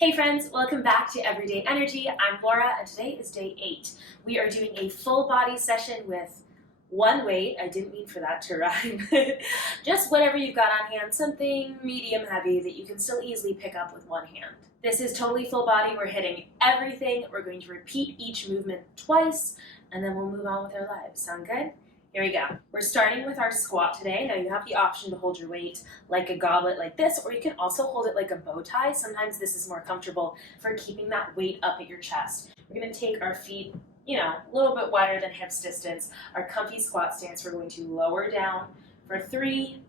Hey friends, welcome back to Everyday Energy. I'm Laura and today is day 8. We are doing a full body session with one weight. I didn't mean for that to rhyme. Just whatever you've got on hand, something medium heavy that you can still easily pick up with one hand. This is totally full body. We're hitting everything. We're going to repeat each movement twice and then we'll move on with our lives. Sound good? Here we go. We're starting with our squat today. Now you have the option to hold your weight like a goblet like this, or you can also hold it like a bow tie. Sometimes this is more comfortable for keeping that weight up at your chest. We're going to take our feet, a little bit wider than hips distance. Our comfy squat stance, we're going to lower down for 3,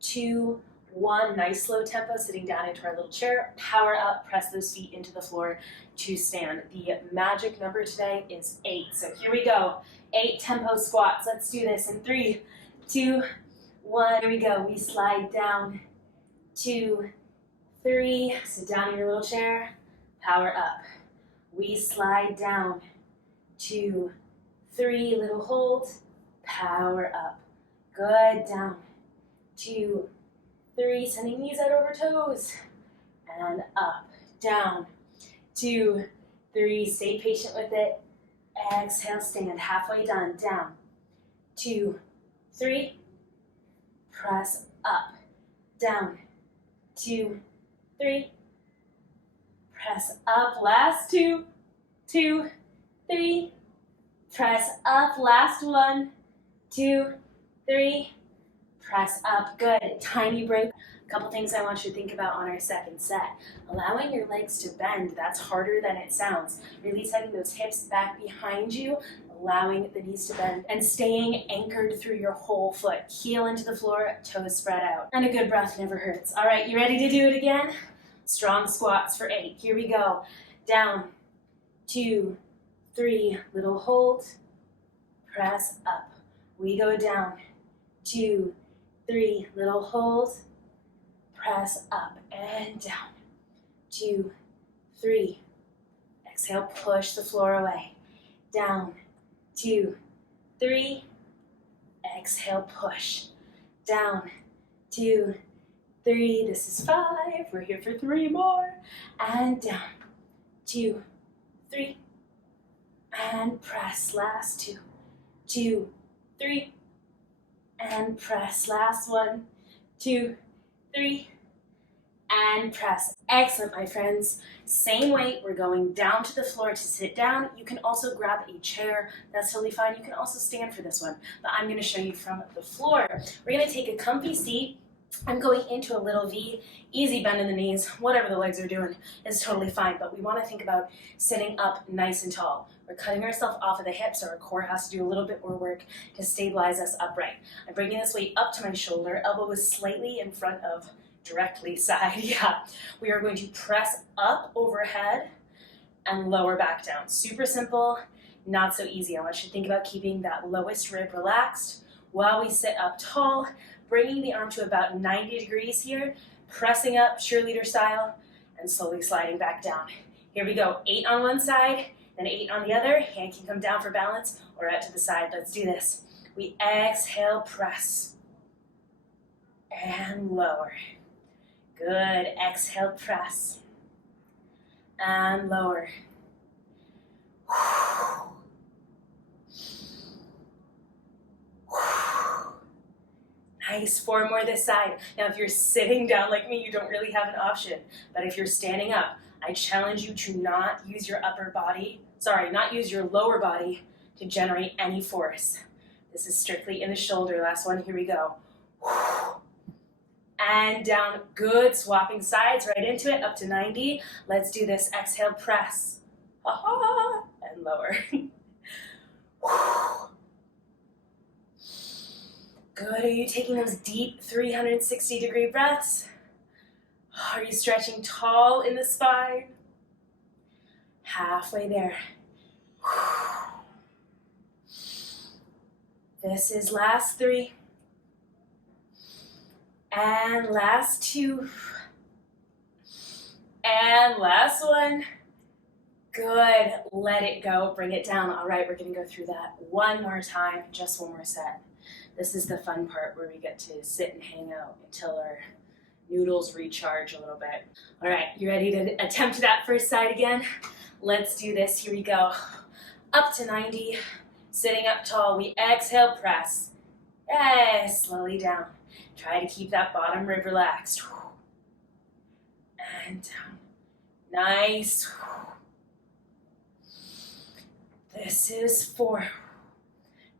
2, 1. Nice slow tempo, sitting down into our little chair. Power up, press those feet into the floor to stand. The magic number today is 8. So here we go. 8 tempo squats. Let's do this in 3, 2, 1. Here we go. We slide down. 2, 3. Sit down in your little chair. Power up. We slide down. 2, 3. Little hold. Power up. Good. Down. 2, 3. Sending knees out over toes. And up. Down. 2, 3. Stay patient with it. Exhale, stand, halfway done, down, 2, 3, press up, down, 2, 3, press up, last 2, 2, 3, press up, last 1, 2, 3, press up, good, tiny break. A couple things I want you to think about on our second set. Allowing your legs to bend, that's harder than it sounds. Really setting those hips back behind you, allowing the knees to bend, and staying anchored through your whole foot. Heel into the floor, toes spread out. And a good breath never hurts. All right, you ready to do it again? Strong squats for 8. Here we go. Down, 2, 3, little hold, press up. We go down, 2, 3, little hold, press up and down, 2, 3, exhale, push the floor away, down, 2, 3, exhale, push, down, 2, 3, this is 5, we're here for 3 more, and down, 2, 3, and press, last 2, 2, 3, and press, last 1, 2, 3, and press. Excellent, my friends. Same weight, we're going down to the floor to sit down. You can also grab a chair, that's totally fine. You can also stand for this one, but I'm gonna show you from the floor. We're gonna take a comfy seat. I'm going into a little V, easy bend in the knees, whatever the legs are doing is totally fine, but we wanna think about sitting up nice and tall. We're cutting ourselves off of the hips, so our core has to do a little bit more work to stabilize us upright. I'm bringing this weight up to my shoulder, elbow is slightly in front of directly side, yeah. We are going to press up overhead and lower back down. Super simple, not so easy. I want you to think about keeping that lowest rib relaxed while we sit up tall, bringing the arm to about 90 degrees here, pressing up cheerleader style, and slowly sliding back down. Here we go, 8 on one side, then 8 on the other. Hand can come down for balance or out to the side. Let's do this. We exhale, press, and lower. Good, exhale, press, and lower. Nice, 4 more this side. Now if you're sitting down like me, you don't really have an option, but if you're standing up, I challenge you to not use your lower body to generate any force. This is strictly in the shoulder. Last one, here we go. And down, good, swapping sides, right into it, up to 90. Let's do this, exhale, press, and lower. Good, are you taking those deep 360-degree breaths? Are you stretching tall in the spine? Halfway there. This is last 3. And last 2. And last 1. Good, let it go, bring it down. All right, we're gonna go through that one more time, just one more set. This is the fun part where we get to sit and hang out until our noodles recharge a little bit. All right, you ready to attempt that first side again? Let's do this. Here we go. Up to 90, sitting up tall. We exhale, press. Yes, slowly down. Try to keep that bottom rib relaxed. And down. Nice. This is 4.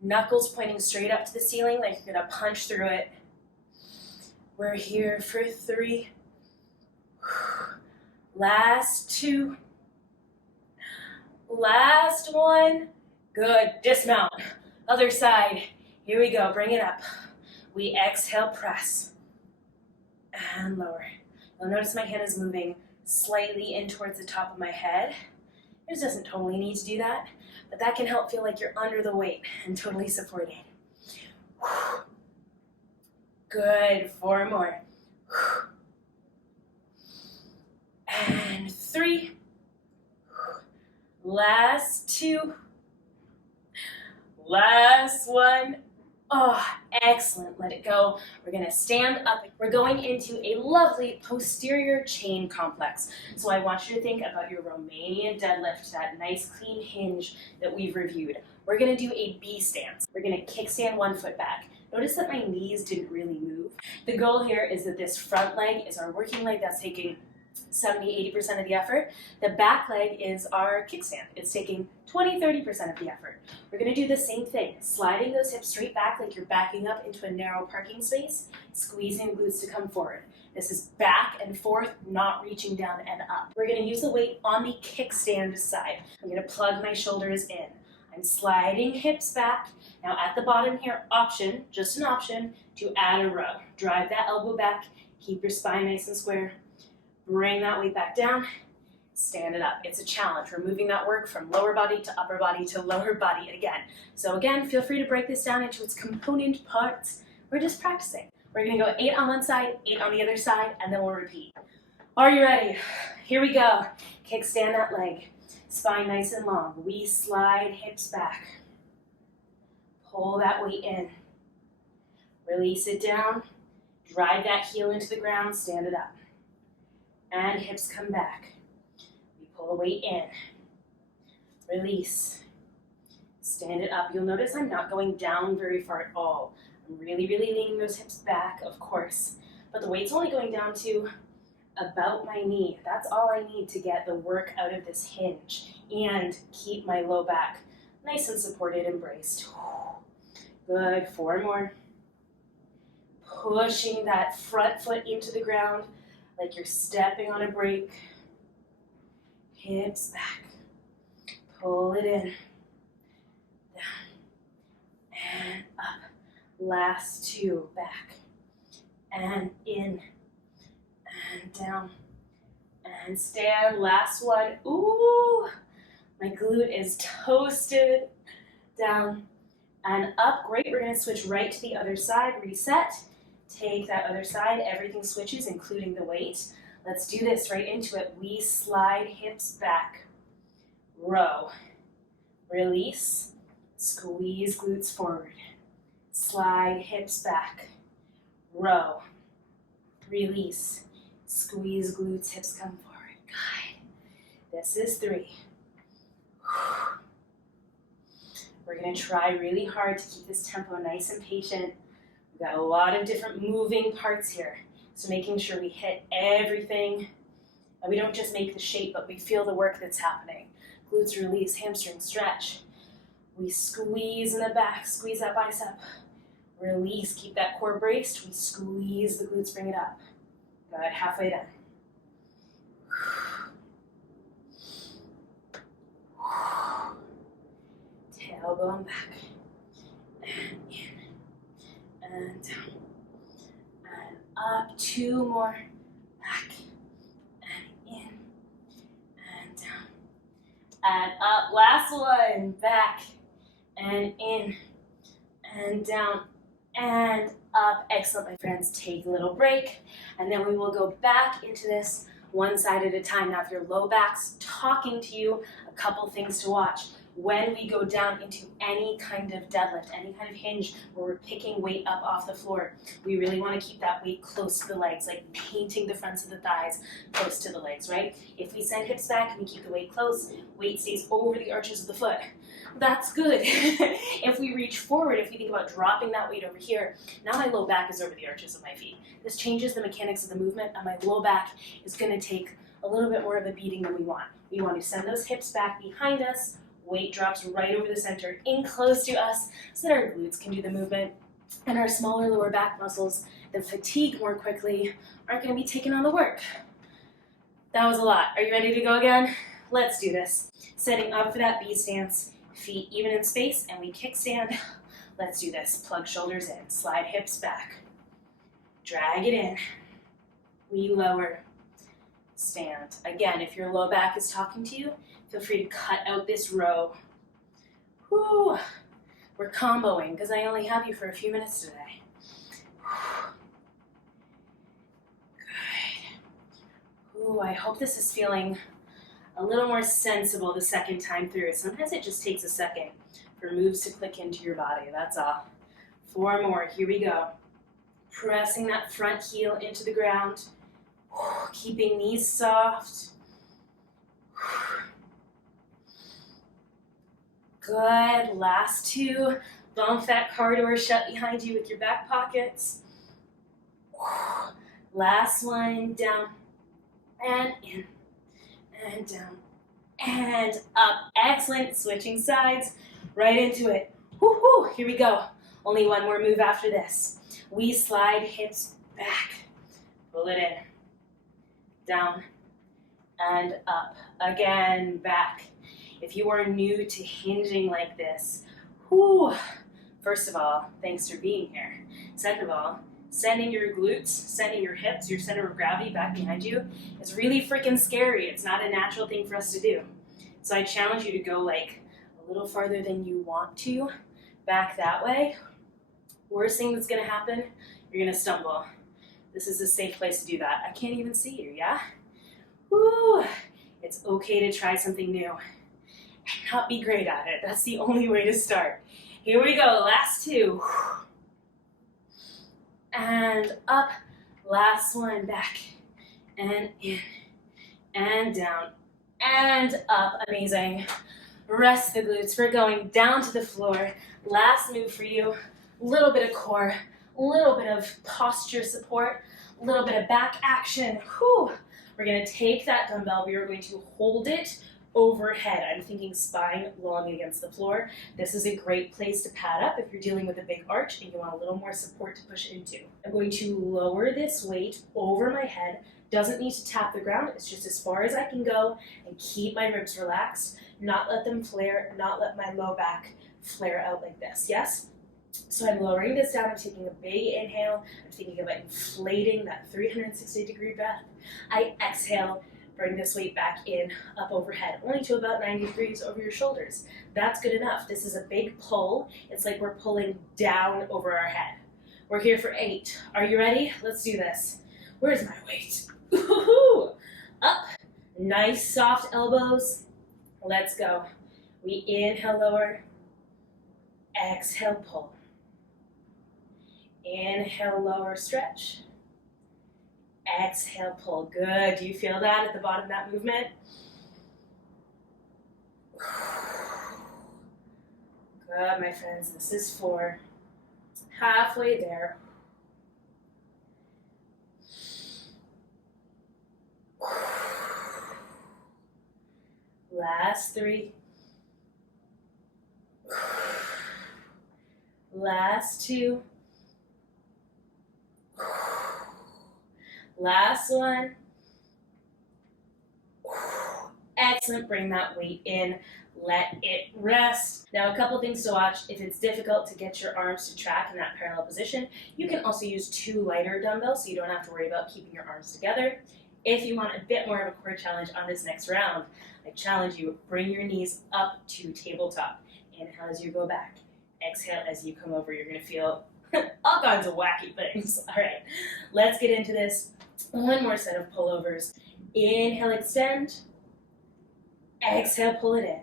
Knuckles pointing straight up to the ceiling like you're gonna punch through it. We're here for 3. Last 2. Last 1. Good. Dismount. Other side. Here we go. Bring it up. We exhale, press. And lower. You'll notice my hand is moving slightly in towards the top of my head. It doesn't totally need to do that, but that can help feel like you're under the weight and totally supported. Good. 4 more. And 3. Last 2. Last 1. Oh, excellent. Let it go. We're going to stand up. We're going into a lovely posterior chain complex. So I want you to think about your Romanian deadlift, that nice clean hinge that we've reviewed. We're going to do a B stance. We're going to kickstand 1 foot back. Notice that my knees didn't really move. The goal here is that this front leg is our working leg that's taking 70-80% of the effort. The back leg is our kickstand. It's taking 20-30% of the effort. We're going to do the same thing, sliding those hips straight back like you're backing up into a narrow parking space, squeezing glutes to come forward. This is back and forth, not reaching down and up. We're going to use the weight on the kickstand side. I'm going to plug my shoulders in. I'm sliding hips back. Now at the bottom here, option, just an option, to add a row. Drive that elbow back, keep your spine nice and square. Bring that weight back down, stand it up. It's a challenge. We're moving that work from lower body to upper body to lower body again. So again, feel free to break this down into its component parts. We're just practicing. We're gonna go 8 on one side, 8 on the other side, and then we'll repeat. Are you ready? Here we go. Kickstand that leg. Spine nice and long. We slide hips back. Pull that weight in. Release it down. Drive that heel into the ground, stand it up. And hips come back. We pull the weight in. Release. Stand it up. You'll notice I'm not going down very far at all. I'm really leaning those hips back, of course. But the weight's only going down to about my knee. That's all I need to get the work out of this hinge and keep my low back nice and supported and braced. Good. 4 more. Pushing that front foot into the ground like you're stepping on a brake. Hips back. Pull it in. Down. And up. Last 2. Back. And in. And down. And stand. Last 1. Ooh. My glute is toasted. Down. And up. Great. We're going to switch right to the other side. Reset. Take that other side, everything switches, including the weight. Let's do this right into it. We slide hips back, row, release, squeeze glutes forward. Slide hips back, row, release, squeeze glutes, hips come forward. Good. This is 3. We're gonna try really hard to keep this tempo nice and patient. We've got a lot of different moving parts here, so making sure we hit everything, and we don't just make the shape, but we feel the work that's happening. Glutes release, hamstring stretch. We squeeze in the back, squeeze that bicep. Release, keep that core braced. We squeeze the glutes, bring it up. Good, halfway done. Tailbone back, and in. And down, and up. 2 more, back, and in, and down, and up. Last 1, back, and in, and down, and up. Excellent, my friends. Take a little break, and then we will go back into this one side at a time. Now, if your low back's talking to you, a couple things to watch. when we go down into any kind of deadlift, any kind of hinge where we're picking weight up off the floor, we really want to keep that weight close to the legs, like painting the fronts of the thighs close to the legs, right? If we send hips back and we keep the weight close, weight stays over the arches of the foot. That's good. If we reach forward, if we think about dropping that weight over here, now my low back is over the arches of my feet. This changes the mechanics of the movement, and my low back is going to take a little bit more of a beating than we want. We want to send those hips back behind us, weight drops right over the center, in close to us, so that our glutes can do the movement, and our smaller lower back muscles that fatigue more quickly aren't going to be taking on the work. That was a lot. Are you ready to go again? Let's do this. Setting up for that B stance, feet even in space, and we kickstand. Let's do this. Plug shoulders in, slide hips back, drag it in. We lower, stand. Again, if your low back is talking to you, feel free to cut out this row. Whew. We're comboing because I only have you for a few minutes today. Good. Ooh, I hope this is feeling a little more sensible the second time through. Sometimes it just takes a second for moves to click into your body, that's all. 4 more, here we go. Pressing that front heel into the ground, keeping knees soft. Good, last 2. Bump that car door shut behind you with your back pockets. Last one, down and in. And down and up. Excellent. Switching sides. Right into it. Woo-hoo. Here we go. Only one more move after this. We slide hips back. Pull it in. Down and up. Again, back. If you are new to hinging like this, whoo, first of all, thanks for being here. Second of all, sending your glutes, sending your hips, your center of gravity back behind you is really freaking scary. It's not a natural thing for us to do. So I challenge you to go like a little farther than you want to, back that way. Worst thing that's gonna happen, you're gonna stumble. This is a safe place to do that. I can't even see you, yeah? Woo! It's okay to try something new and not be great at it. That's the only way to start. Here we go, last 2. And up, last one, back, and in, and down, and up. Amazing. Rest the glutes. We're going down to the floor. Last move for you. A little bit of core, a little bit of posture support, a little bit of back action. Whew. We're going to take that dumbbell. We are going to hold it overhead. I'm thinking spine long against the floor. This is a great place to pad up if you're dealing with a big arch and you want a little more support to push into. I'm going to lower this weight over my head. Doesn't need to tap the ground. It's just as far as I can go and keep my ribs relaxed, not let them flare, not let my low back flare out like this. Yes? So I'm lowering this down. I'm taking a big inhale. I'm thinking about inflating that 360-degree breath. I exhale. Bring this weight back in, up overhead, only to about 90 degrees over your shoulders. That's good enough. This is a big pull. It's like we're pulling down over our head. We're here for 8. Are you ready? Let's do this. Where's my weight? Ooh, up. Nice soft elbows. Let's go. We inhale, lower. Exhale, pull. Inhale, lower, stretch. Exhale, pull. Good. Do you feel that at the bottom of that movement? Good, my friends. This is 4. Halfway there. Last 3. Last 2. Last one. Excellent. Bring that weight in. Let it rest. Now, a couple things to watch. If it's difficult to get your arms to track in that parallel position, you can also use 2 lighter dumbbells so you don't have to worry about keeping your arms together. If you want a bit more of a core challenge on this next round, I challenge you, bring your knees up to tabletop. Inhale as you go back. Exhale as you come over. You're going to feel all kinds of wacky things. All right, let's get into this. One more set of pullovers. Inhale, extend. Exhale, pull it in.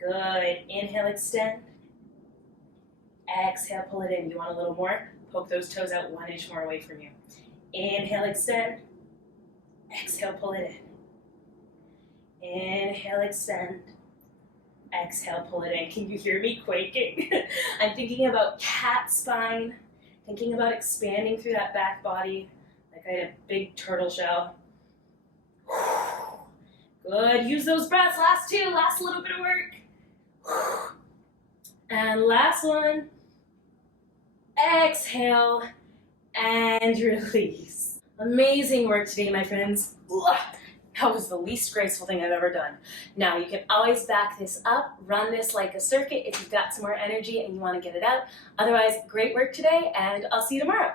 Good. Inhale, extend. Exhale, pull it in. You want a little more? Poke those toes out 1 inch more away from you. Inhale, extend. Exhale, pull it in. Inhale, extend. Exhale, pull it in. Can you hear me quaking? I'm thinking about cat spine, thinking about expanding through that back body like I had a big turtle shell. Good. Use those breaths. Last two. Last little bit of work. And last one. Exhale and release. Amazing work today, my friends. That was the least graceful thing I've ever done. Now, you can always back this up, run this like a circuit if you've got some more energy and you want to get it out. Otherwise, great work today, and I'll see you tomorrow.